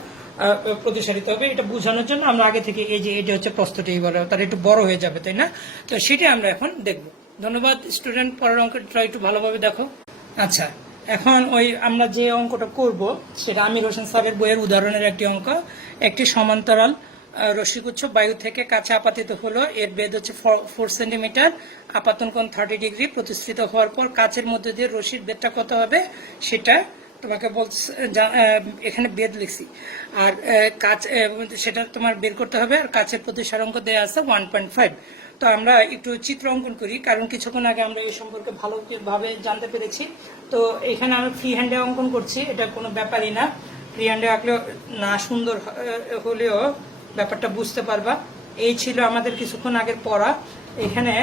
প্রতিসারিত হবে। এটা বোঝানোর জন্য আমরা আগে থেকে এই যে এটা হচ্ছে প্রস্থটা এই বরাবর, তার একটু বড় হয়ে যাবে, তাই না? তো সেটা আমরা এখন দেখব। ধন্যবাদ স্টুডেন্ট, পরের অঙ্কটা একটু ভালোভাবে দেখো। আচ্ছা, এখন ওই আমরা যে অঙ্কটা করব সেটা আমির হোসেন স্যারের বইয়ের উদাহরণের একটি অঙ্ক। একটি সমান্তরাল রশ্মিগুচ্ছ বায়ু থেকে কাছে আপাতিত হলো, এর বেদ হচ্ছে 4 সেন্টিমিটার, আপাতন কোণ 30 ডিগ্রি, প্রতিষ্ঠিত হওয়ার পর কাচের মধ্যে দিয়ে রশ্মির বেদটা কত হবে সেটা তোমাকে বলছে এখানে বেদ লিখছি, আর কাচ সেটা তোমার বের করতে হবে। আর কাছের প্রতিসরাঙ্ক দেওয়া আছে 1.5। তো আমরা একটু চিত্র অঙ্কন করি, কারণ কিছুক্ষণ আগে আমরা এই সম্পর্কে ভালোভাবে জানতে পেরেছি। তো এখানে আমরা ফ্রি হ্যান্ডে অঙ্কন করছি, এটা কোনো ব্যাপারই না। ফ্রি হ্যান্ডে আঁকলেও না সুন্দর হলেও ব্যাপারটা বুঝতে পারবা। এই ছিল আমাদের কিছুক্ষণ আগের পড়া। এখানে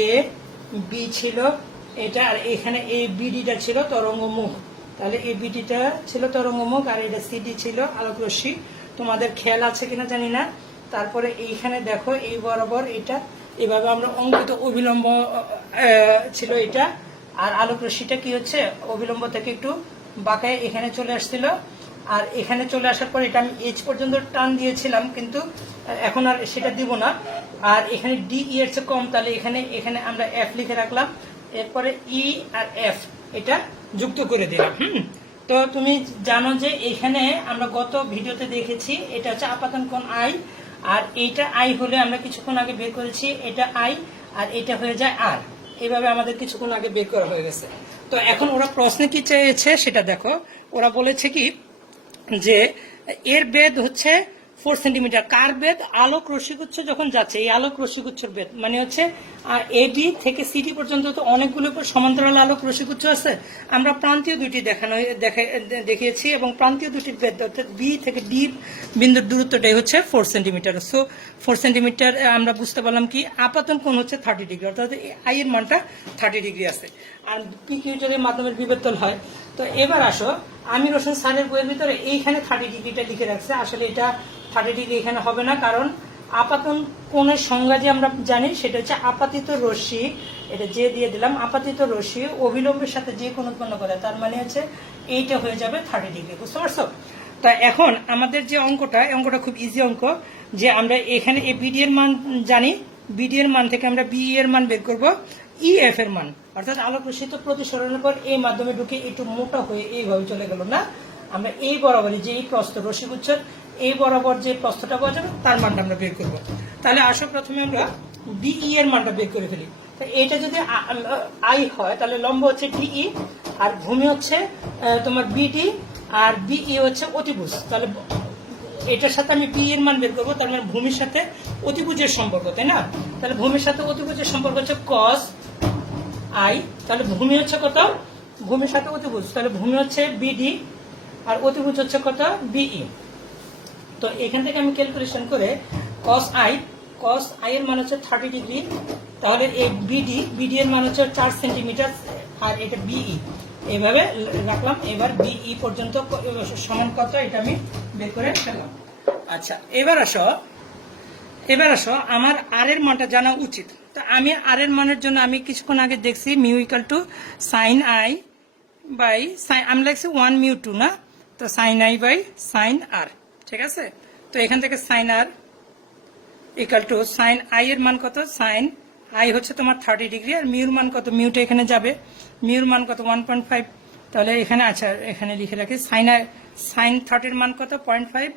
এ বি ছিল এটা, আর এখানে এই বিডিটা ছিল তরঙ্গ মুখ। তাহলে এই বিডিটা ছিল তরঙ্গ মুখ, আর এটা সিডি ছিল আলোক রশ্মি। তোমাদের খেয়াল আছে কিনা জানি না। তারপরে এইখানে দেখো এই বরাবর এটা এভাবে আমরা অঙ্কিত অবিলম্ব ছিল এটা, আর আলোক রশ্মিটা কি হচ্ছে অবিলম্ব থেকে একটু বাঁকায় এখানে চলে আসছিল। আর এখানে চলে আসার পর এটা আমি এইচ পর্যন্ত টান দিয়েছিলাম, কিন্তু এখন আর সেটা দিব না। আর এখানে ডি ই এর চেয়ে কম, তাহলে এখানে আমরা এফ লিখে রাখলাম। এরপরে ই আর এফ এটা যুক্ত করে দিলাম। তো তুমি জানো যে এখানে আমরা গত ভিডিওতে দেখেছি এটা হচ্ছে আপাতন কোণ আই, আর এইটা আই হলে আমরা কিছুক্ষণ আগে বের করেছি এটা আই, আর এটা হয়ে যায় আর। এইভাবে আমাদের কিছুক্ষণ আগে বের করা হয়ে গেছে। তো এখন ওরা প্রশ্নে কি চেয়েছে সেটা দেখো। ওরা বলেছে কি যে এর বেদ হচ্ছে 4 সেন্টিমিটার। কার বেদ? আলোক রশ্মিগুচ্ছ যখন যাচ্ছে, এই আলোক রশ্মিগুচ্ছের বেদ মানে হচ্ছে এডি থেকে সিডি পর্যন্ত তো অনেকগুলো সমান্তরাল আলোক রশ্মিগুচ্ছ আছে। আমরা প্রান্তীয় দুইটি দেখিয়েছি, এবং প্রান্তীয় দুটির বেদ অর্থাৎ বি থেকে ডি বিন্দুর দূরত্বটাই হচ্ছে 4 সেন্টিমিটার। সো 4 সেন্টিমিটার আমরা বুঝতে পারলাম কি আপাতন কোণ হচ্ছে 30 ডিগ্রি, অর্থাৎ আই এর মানটা 30 ডিগ্রি আছে। আর পি কিউ যদি মাধ্যমের বিবর্তন হয়। তো এবার আসো, আমির হোসেন স্যারের বইয়ের ভিতরে এইখানে 30 ডিগ্রিটা লিখে রাখছে। আসলে এটা 30 ডিগ্রি এখানে হবে না, কারণ আপাতন কোণের সংজ্ঞা যে আমরা জানি সেটা হচ্ছে আপাতিত রশ্মি, এটা যে দিয়ে দিলাম, আপাতিত রশ্মি অবিলম্বের সাথে যে কোণ উৎপন্ন করে, তার মানে হচ্ছে এইটা হয়ে যাবে 30 ডিগ্রি। বুঝতে পারছো? তা এখন আমাদের যে অঙ্কটা খুব ইজি অঙ্ক, যে আমরা এখানে এ বিডি এর মান জানি, বিডি এর মান থেকে আমরা বিই এর মান বের করব, ই এফ এর মান, অর্থাৎ আলোক রশ্মি তো প্রতিসরণের পর এই মাধ্যমে ঢুকে একটু মোটা হয়ে এইভাবে চলে গেল না, আমরা এই বরাবরই যে এই প্রস্থ রশ্মিগুচ্ছের এই বরাবর যে প্রস্থটা পাওয়া যাবে তার মানটা আমরা বের করব। তাহলে আসো প্রথমে আমরা ডিই এর মানটা বের করে ফেলি। তো এটা যদি আই হয় তাহলে লম্ব হচ্ছে ডিই, আর ভূমি হচ্ছে তোমার বিডি, আর বিই হচ্ছে অতিভুজ। তাহলে এটার সাথে আমি পি এর মান বের করবো, তার মানে ভূমির সাথে অতিভুজের সম্পর্ক, তাই না? তাহলে ভূমির সাথে অতিভুজের সম্পর্ক হচ্ছে কস আই। তাহলে ভূমি হচ্ছে কত? ভূমির সাথে অতিভুজ, তাহলে ভূমি হচ্ছে বিডি, আর অতিভুজ হচ্ছে কত? বিই। তো এখান থেকে আমি ক্যালকুলেশন করে কস আই এর মান হচ্ছে 30 ডিগ্রি, তাহলে এই বিডি এর মান হচ্ছে 4 সেন্টিমিটার, আর এটা বিই এইভাবে রাখলাম। এবার বিই পর্যন্ত সমান কত এটা আমি বের করে ফেললাম। আচ্ছা, এবার আসো আমার আর এর মানটা জানা উচিত। তো আমি আর এর মানের জন্য আমি কিছুক্ষণ আগে দেখছি mu equal to sine i by sine, আমি লিখছি 1 মিউ 2 না, তো sine i by sine r, ঠিক আছে? তো এখান থেকে sine r equal to sine i এর মান কত? সাইন আই হচ্ছে তোমার 30 ডিগ্রি, আর মিউর মান কত? মিউটা এখানে যাবে, মিউর মান কত? 1.5। তাহলে এখানে আচ্ছা এখানে লিখে রাখি সাইন 30 এর মান কত? 0.5,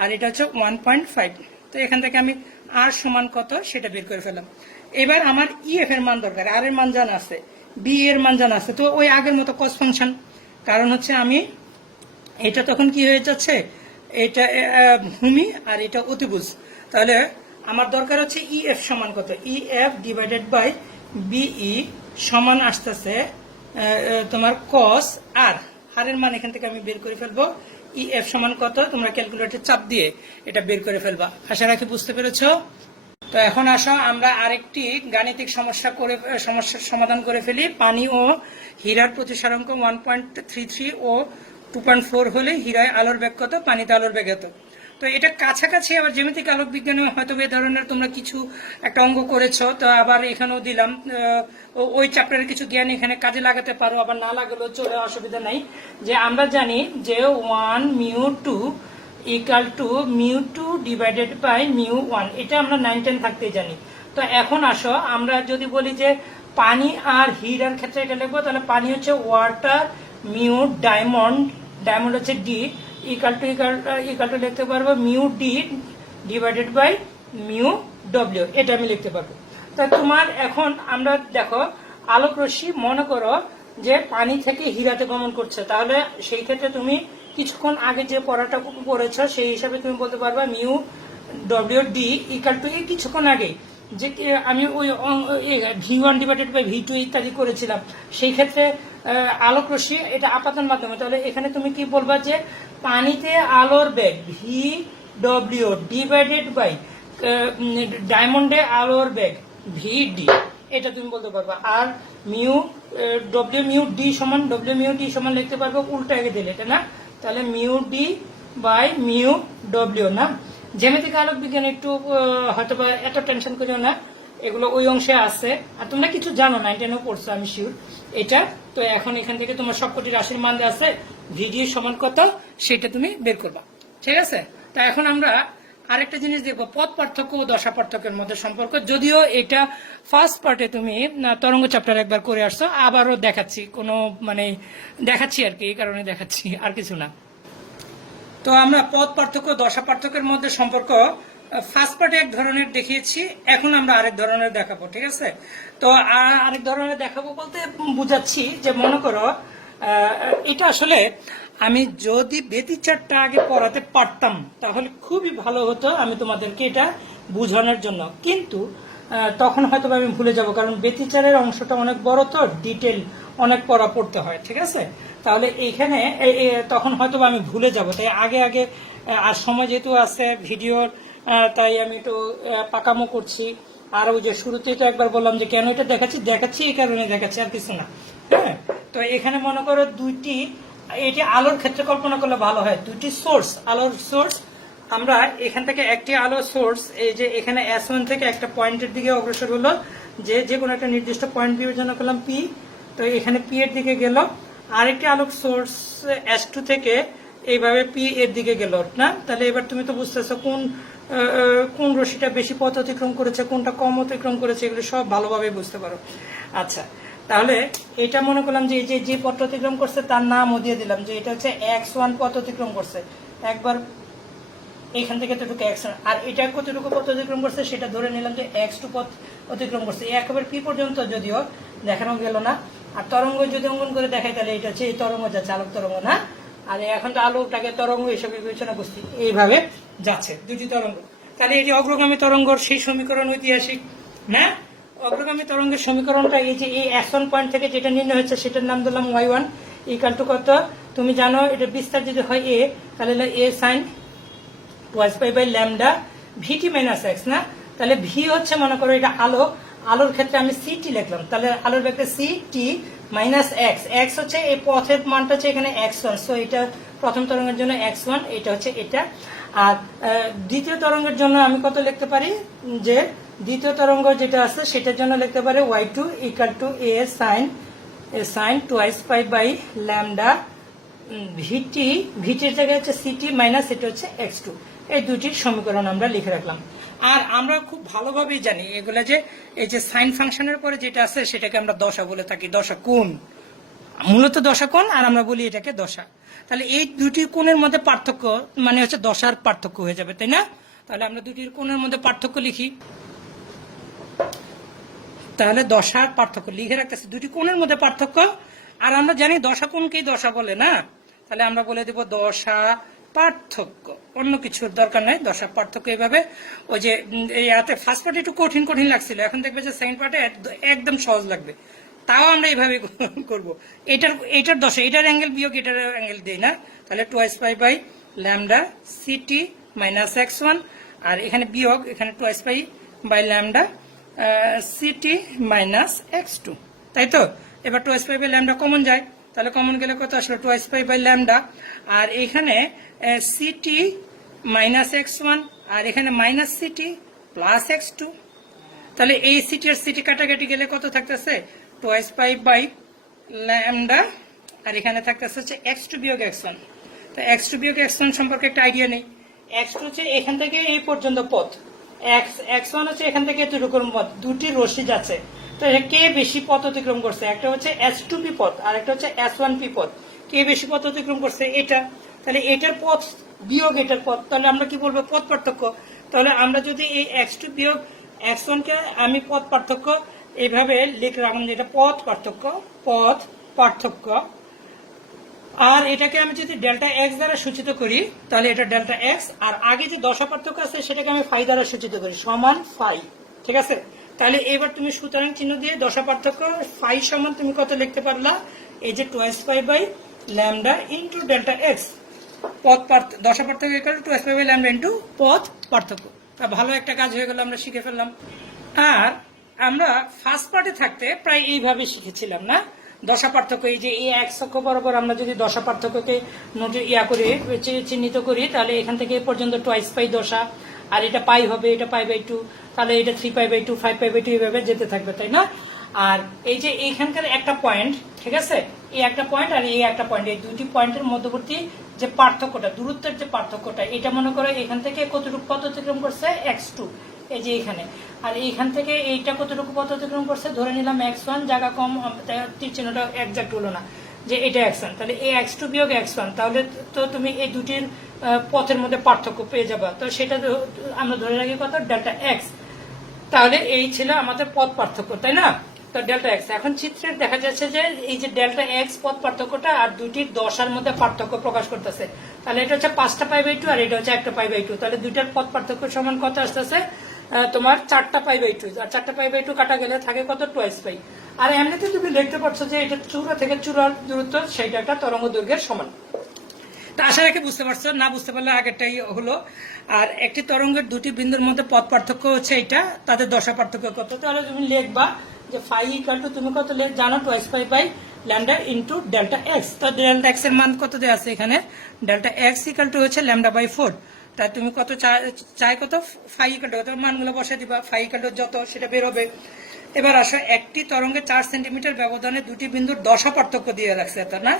আর এটা হচ্ছে 1.5। তো এখান থেকে আমি আর সমান কত সেটা বের করে ফেললাম। এবার আমার ইএফ এর মান দরকার, আর এর মান জানা আছে, বি এর মান জানা আছে। তো ওই আগের মতো কস ফাংশন, কারণ হচ্ছে আমি এটা তখন কি হয়ে যাচ্ছে, এটা ভূমি আর এটা অতিভুজ। তাহলে আমার দরকার হচ্ছে ইএফ সমান কত? ইএফ ডিভাইডেড বাই বিই সমান আসতেছে তোমার কস আর এর মান এখান থেকে আমি বের করে ফেলবো। ইএফ সমান কত? তোমরা ক্যালকুলেটর চাপ দিয়ে এটা বের করে ফেলবা। আশা রাখি বুঝতে পেরেছো। তো এখন আসো আমরা আরেকটি গাণিতিক সমস্যার সমাধান করে ফেলি। পানি ও হীরার প্রতিসরাঙ্ক 1.33 ও 2.4 হলে হীরায় আলোর বেগ কত, পানিতে আলোর বেগ কত? তো এটা কাছাকাছি। আবার জ্যামিতিক আলোক বিজ্ঞানে হয়তো এই ধরনের তোমরা কিছু একটা অঙ্ক করেছো, তো আবার এখানেও দিলাম। ওই চ্যাপ্টারের কিছু জ্ঞান এখানে কাজে লাগাতে পারো, আবার না লাগালেও চলে, অসুবিধা নাই। যে আমরা জানি যে 1 mu 2 equal to mu 2 divided by mu 1, এটা আমরা 9, 10 থাকতেই জানি। তো এখন আসো আমরা যদি বলি যে পানি আর হীরার ক্ষেত্রে এটা লিখবো, তাহলে পানি হচ্ছে ওয়াটার মিউ ডায়মন্ড হচ্ছে ডি ইকাল টু লিখতে পারবো mu d divided by mu ডব্লিউ, এটা আমি লিখতে পারবো। তা তোমার এখন আমরা দেখো আলোক রশ্মি, মনে করো যে পানি থেকে হীরাতে গমন করছে, তাহলে সেই ক্ষেত্রে তুমি কিছুক্ষণ আগে যে পড়াটা পড়েছ সেই হিসাবে তুমি বলতে পারবা mu W D equal two কিছুক্ষণ আগে যে আমি ওই V1/V2 ইত্যাদি করেছিলাম, সেই ক্ষেত্রে আলোক রশ্মি এটা আপাতন মাধ্যমে, তাহলে এখানে তুমি কি বলবা যে পানিতে আলোর বেগ VW ডিভাইডেড বাই ডায়মন্ডে আলোর বেগ VD, এটা তুমি বলতে পারবা। আর W সমান লিখতে পারবো উল্টা আগে দিলে, এটা না, তাহলে μD/μW না। জ্যামিতিক আলোক বিজ্ঞান একটু হয়তো বা এত টেনশন করিও না, এগুলো ওই অংশে আছে, আর তোমরা কিছু জানো না, এটা পড়ছো আমি শিওর এটা। তো এখন এখান থেকে তোমার সবকটি রাশির মান আছে, ভিডি সমান কত সেটা তুমি বের করবা, ঠিক আছে। তা এখন আমরা আরেকটা জিনিস দেখবো, পথ পার্থক্য ও দশা পার্থক্যের মধ্যে সম্পর্ক। যদিও এটা ফার্স্ট পার্টে তুমি তরঙ্গ চ্যাপ্টার একবার করে আসছো, আবারও দেখাচ্ছি, কোনো দেখাচ্ছি আর কি, এই কারণে দেখাচ্ছি, আর কিছু না। তো আমরা পথ পার্থক্য দশা পার্থক্যের মধ্যে সম্পর্ক ফার্স্ট পার্টে এক ধরনের দেখিয়েছি, এখন আমরা আরেক ধরনের দেখাবো, ঠিক আছে। তো আরেক ধরনের দেখাবো বলতে বুঝাচ্ছি যে মনে করো এটা আসলে আমি যদি ব্যতিচারটা আগে পড়াতে পারতাম তাহলে খুবই ভালো হতো আমি তোমাদেরকে এটা বুঝানোর জন্য, কিন্তু তখন হয়তো আমি ভুলে যাব, কারণ ব্যতিচারের অংশটা অনেক বড়, তো ডিটেল অনেক পড়া পড়তে হয়, ঠিক আছে। তাহলে এইখানে তখন হয়তো আমি ভুলে যাব, তাই আগে আগে আর সময় যেহেতু আছে ভিডিওর, তাই আমি একটু পাকামো করছি। আর ওই যে শুরুতেই তো একবার বললাম যে কেন এটা দেখাচ্ছি এই কারণে দেখাচ্ছি, আর কিছু না। হ্যাঁ, তো এখানে মনে করো দুইটি, এটি আলোর ক্ষেত্রে কল্পনা করলে ভালো হয়, দুইটি সোর্স, আলোর সোর্স, আমরা এখান থেকে একটি আলোর সোর্স, এই যে এখানে S1 থেকে একটা পয়েন্টের দিকে অগ্রসর হলো, যে কোনো একটা নির্দিষ্ট পয়েন্ট বিবেচনা করলাম P, তো এখানে P এর দিকে গেল। আরেকটি আলোক সোর্স S2 থেকে এইভাবে P এর দিকে গেল না। তাহলে এবার তুমি তো বুঝতেছো কোন রশ্মিটা বেশি পথ অতিক্রম করেছে, কোনটা কম অতিক্রম করেছে, এগুলো সব ভালোভাবে বুঝতে পারো। আচ্ছা, তাহলে এটা মনে করলাম যে যে পথ অতিক্রম করছে তার নামও দিয়ে দিলাম যে এটা হচ্ছে X1 পথ অতিক্রম করছে, একবার এখান থেকে এতটুকু X1, আর এটা কতটুকু পথ অতিক্রম করছে সেটা ধরে নিলাম যে X2 পথ অতিক্রম করছে, একেবারে P পর্যন্ত যদিও দেখানো গেল না। আর তরঙ্গ যদি অঙ্কন করে দেখাই তাহলে এটা হচ্ছে এই তরঙ্গ যাচ্ছে, আলোক তরঙ্গ না, আর এখন তো আলোটাকে তরঙ্গ হিসেবে বিবেচনা করছি, এইভাবে যাচ্ছে দুটি তরঙ্গ। তাহলে এটি অগ্রগামী তরঙ্গর সেই সমীকরণ ঐতিহাসিক না, অগ্রগামী তরঙ্গের সমীকরণটা এই যে এই S1 পয়েন্ট থেকে যেটা নির্ণয় হচ্ছে সেটার নাম দিলাম Y1 ইকুয়াল টু কত, তুমি জানো এটা বিস্তার যদি হয় A, তাহলে A sin twice pi by lambda VT minus X না। তাহলে V হচ্ছে মনে করো এটা আলোর ক্ষেত্রে আমি CT লিখলাম, তাহলে আলোর ভেক্টর CT মাইনাস X হচ্ছে এই পথের মানটা হচ্ছে এখানে X1, সো এটা প্রথম তরঙ্গের জন্য X1, এটা হচ্ছে এটা। আর দ্বিতীয় তরঙ্গের জন্য আমি কত লিখতে পারি, যে দ্বিতীয় তরঙ্গ যেটা আছে সেটার জন্য লিখতে পারি Y2 equal to A sin twice pi by lambda VTর জায়গায় হচ্ছে CT মাইনাস এটা হচ্ছে X2, এই দুটির সমীকরণ আমরা লিখে রাখলাম। আর আমরা খুব ভালোভাবেই জানি এগুলা যে এই যে সাইন ফাংশনের পরে যেটা আছে সেটাকে আমরা দশা বলে থাকি, দশা কোণ, মূলত দশা কোণ, আর আমরা বলি এটাকে দশা। তাহলে এই দুটি কোণের মধ্যে পার্থক্য মানে হচ্ছে দশার পার্থক্য হয়ে যাবে, তাই না। তাহলে আমরা দুটির কোণের মধ্যে পার্থক্য লিখি, তাহলে দশার পার্থক্য লিখে রাখতেছি, দুটি কোণের মধ্যে পার্থক্য। আর আমরা জানি দশা কোণকেই দশা বলে না, তাহলে আমরা বলে দেব দশা পার্থক্য, অন্য কিছুর দরকার নাই, দশা পার্থক্য। এইভাবে ওই যে ফার্স্ট পার্টে একটু কঠিন লাগছিল, এখন দেখবে যে সেকেন্ড পার্টে একদম সহজ লাগবে, তাও আমরা এইভাবে করব। এটার দশা, এটার অ্যাঙ্গেল বিয়োগ এটার অ্যাঙ্গেল দেই না, তাহলে twice pi by lambda CT minus X1, আর এখানে বিয়োগ, এখানে twice pi by lambda CT minus X2, তাই তো। এবার twice pi by lambda common যায়, তাহলে কমন গেলে কত আসলো টুয়াইস পাই বাই ল্যামডা, আর এখানে CT মাইনাস X1, আর এখানে মাইনাস CT প্লাস X2, তাহলে এই CT আর CT কাটাকাটি গেলে কত থাকতেছে টুয়াইস পাই বাই ল্যামডা, আর এখানে থাকতেছে হচ্ছে X2 বিয়োগ X1। তো X2 বিয়োগ X1 সম্পর্কে একটা আইডিয়া নেই, X2 হচ্ছে এখান থেকে এই পর্যন্ত পথ, X1 হচ্ছে এখান থেকে এতটুকুর পথ, দুটি রশ্মি যাচ্ছে, তো কে বেশি পথ অতিক্রম করছে, একটা হচ্ছে S2P পথ আর একটা হচ্ছে S1P পথ, কে বেশি পথ অতিক্রম করছে এটা, তাহলে এটার পথ বিয়োগ এটার পথ, তাহলে আমরা কি বলবো পথ পার্থক্য। তাহলে আমরা যদি এই X2 বিয়োগ X1 কে আমি পথ পার্থক্য এইভাবে লিখে রাখলাম, যেটা পথ পার্থক্য, পথ পার্থক্য, আর এটাকে আমি যদি ডেল্টা এক্স দ্বারা সূচিত করি তাহলে এটা ডেল্টা এক্স, আর আগে যে দশা পার্থক্য আছে সেটাকে আমি ফাই দ্বারা সূচিত করি সমান ফাই। ঠিক আছে, তাহলে এবার তুমি সুতরাং চিহ্ন দিয়ে দশা পার্থক্য ফাই সমান তুমি কত লিখতে পারলা, এই যে twice pi by lambda into delta x, পথ দশা পার্থক্য equal to twice pi by lambda into পথ পার্থক্য। তা ভালো একটা কাজ হয়ে গেল, আমরা শিখে ফেললাম। আর আমরা ফার্স্ট পার্টে থাকতে প্রায় এইভাবে শিখেছিলাম না, দশা পার্থক্য, এই যে এই এক্স অক্ষ বরাবর আমরা যদি দশা পার্থক্যকে নোটে করে চিহ্নিত করি তাহলে এখান থেকে এ পর্যন্ত টুয়াইস পাই দশা, আর এটা পাই হবে, এটা পাই বাই টু, তাহলে এটা 3 পাই বাই 2, 5 পাই বাই 2 এইভাবে যেতে থাকবে, তাই না? আর এই যে এইখানকার একটা পয়েন্ট, ঠিক আছে, এই একটা পয়েন্ট আর এই একটা পয়েন্ট, এই দুটি পয়েন্টের মধ্যবর্তী যে পার্থক্যটা, দূরত্বের যে পার্থক্যটা, এটা মনে করো এখান থেকে কতটুকু পথ অতিক্রম করছে, x2, এই যে এখানে, আর এইখান থেকে এইটা কতটুকু পথ অতিক্রম করছে, ধরে নিলাম x1, জায়গা কম, তীর চিহ্নটা একজাক্ট হলো না, যে এটা x1, তাহলে এই x2 বিয়োগ x1, তাহলে তো তুমি এই দুটির পথের মধ্যে পার্থক্য পেয়ে যাবা। তো সেটা আমরা ধরে রাখি কত, ডেল্টা এক্স। তাহলে এই ছিল আমাদের পথ পার্থক্য, তাই না? তো ডেল্টা এক্স, এখন চিত্রে দেখা যাচ্ছে যে এই যে ডেল্টা এক্স পথ পার্থক্যটা আর দুইটির দশার মধ্যে পার্থক্য প্রকাশ করতেছে, তাহলে এটা হচ্ছে 5টা পাই বাই 2 আর এটা হচ্ছে 1টা পাই বাই 2, তাহলে দুইটার পথ পার্থক্য সমান কত আসতেছে তোমার 4টা পাই বাই 2, আর 4টা পাই বাই 2 কাটা গেলে থাকে কত, টুয়াইস পাই। আর এমনিতে তুমি দেখতে পাচ্ছ যে এটা চূড়া থেকে চূড়ার দূরত্ব, সেটা একটা তরঙ্গ দৈর্ঘ্যের সমান। তা আশা রাখি বুঝতে পারছো, না বুঝতে পারলে আগেরটাই হলো। আর একটি তরঙ্গের দুটি বিন্দুর মধ্যে পথ পার্থক্য হচ্ছে এটা, তাদের দশা পার্থক্য কত, তাহলে তুমি লিখবা যে ফাই ইকুয়াল টু, তুমি কত জানো, twice pi by lambda into delta x. তো ডেল্টা এক্স এর মান কত দেওয়া আছে এখানে, ডেল্টা এক্স ইকুয়াল টু হচ্ছে ল্যামডা বাই 4, তাই তুমি কত চাই কত, ফাই ইকুয়াল টু, মানগুলো বসে দিবা, ফাই ইকুয়াল টু যত সেটা বের হবে। এবার আসো, একটি তরঙ্গে 4 সেন্টিমিটার ব্যবধানে দুটি বিন্দুর দশা পার্থক্য দিয়ে রাখছে, তাই না?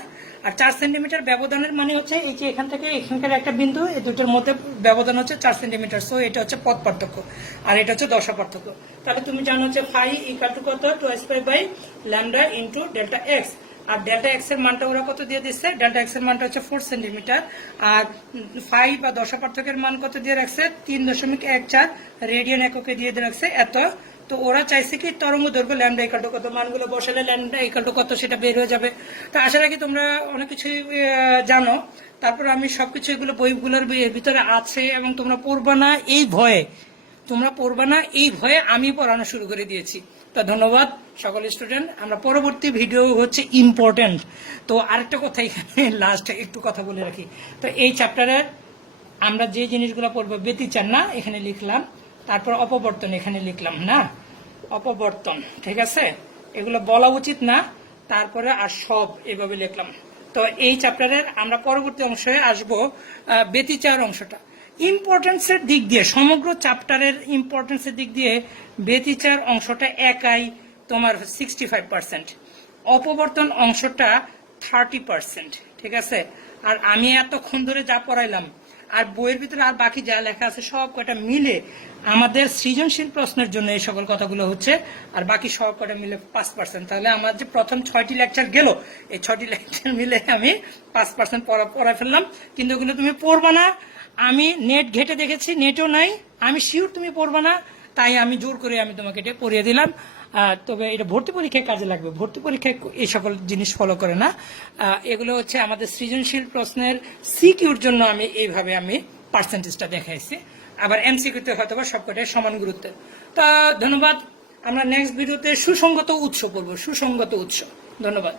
আর 4 সেন্টিমিটার ব্যবধানের মানে হচ্ছে এই যে এখান থেকে এখানকার একটা বিন্দু, এই দুটোর মধ্যে ব্যবধান হচ্ছে 4 সেন্টিমিটার, সো এটা হচ্ছে পথ পার্থক্য আর এটা হচ্ছে দশা পার্থক্য। তাহলে তুমি জানো হচ্ছে ফাই ইকুয়াল টু কত, twice pi by lambda into delta x, আর ডেল্টা এক্স এর মানটা ওরা কত দিয়ে দিচ্ছে, ডেল্টা এক্স এর মানটা হচ্ছে 4 সেন্টিমিটার, আর ফাই বা দশা পার্থক্যের মান কত দিয়ে রাখছে, 3.14 রেডিয়ান এককে দিয়ে রাখছে এত। তো ওরা চাইছে কি তরঙ্গ দৈর্ঘ্য ল্যামডা ইকুয়াল টু কত, মানগুলো বসালে ল্যামডা ইকুয়াল টু কত সেটা বের হয়ে যাবে। তো আশা রাখি তোমরা অনেক কিছু জানো। তারপর আমি সবকিছু এগুলো বইগুলোর ভিতরে আছে এবং তোমরা পড়বা না এই ভয়ে, আমি পড়ানো শুরু করে দিয়েছি। তো ধন্যবাদ সকল স্টুডেন্ট। আমরা পরবর্তী ভিডিও হচ্ছে ইম্পর্টেন্ট। তো আরেকটা কথা এখানে লাস্টে একটু কথা বলে রাখি। তো এই চ্যাপ্টারের আমরা যে জিনিসগুলো পড়বো, ব্যতিচার না এখানে লিখলাম, তারপর অপবর্তন এখানে লিখলাম না, অপবর্তন, ঠিক আছে, এগুলো বলা উচিত না, তারপরে আর সব এভাবে লিখলাম। তো এই চ্যাপ্টারের আমরা পরবর্তী অংশে আসবো ব্যতিচার অংশটা। ইম্পর্টেন্সের দিক দিয়ে, সমগ্র চ্যাপ্টারের ইম্পর্টেন্সের দিক দিয়ে ব্যতিচার অংশটা একাই তোমার 65%, অপবর্তন অংশটা 30%, ঠিক আছে। আর আমি এতক্ষণ ধরে যা পড়াইলাম আর বইয়ের ভিতরে আর বাকি যা লেখা আছে সব কটা মিলে আমাদের সৃজনশীল প্রশ্নের জন্য এই সকল কথাগুলো হচ্ছে, আর বাকি সব কটা মিলে 5%। তাহলে আমার যে প্রথম 6টি লেকচার গেল, এই 6টি লেকচার মিলে আমি 5% পড়া ফেললাম। কিন্তু ওগুলো তুমি পড়বা না, আমি নেট ঘেটে দেখেছি, নেটও নাই, আমি শিওর তুমি পড়বা না, তাই আমি জোর করে আমি তোমাকে এটা পড়িয়ে দিলাম। তবে এটা ভর্তি পরীক্ষায় কাজে লাগবে, ভর্তি পরীক্ষায় এই সকল জিনিস ফলো করে না। এগুলো হচ্ছে আমাদের সৃজনশীল প্রশ্নের সিকিউর জন্য আমি এইভাবে আমি পার্সেন্টেজটা দেখাইছি। আবার এমসিকিউতে হয়তো বা সবকটাই সমান গুরুত্বের। তা ধন্যবাদ। আমরা নেক্সট ভিডিওতে সুসংগত উৎস পড়বো, সুসংগত উৎস। ধন্যবাদ।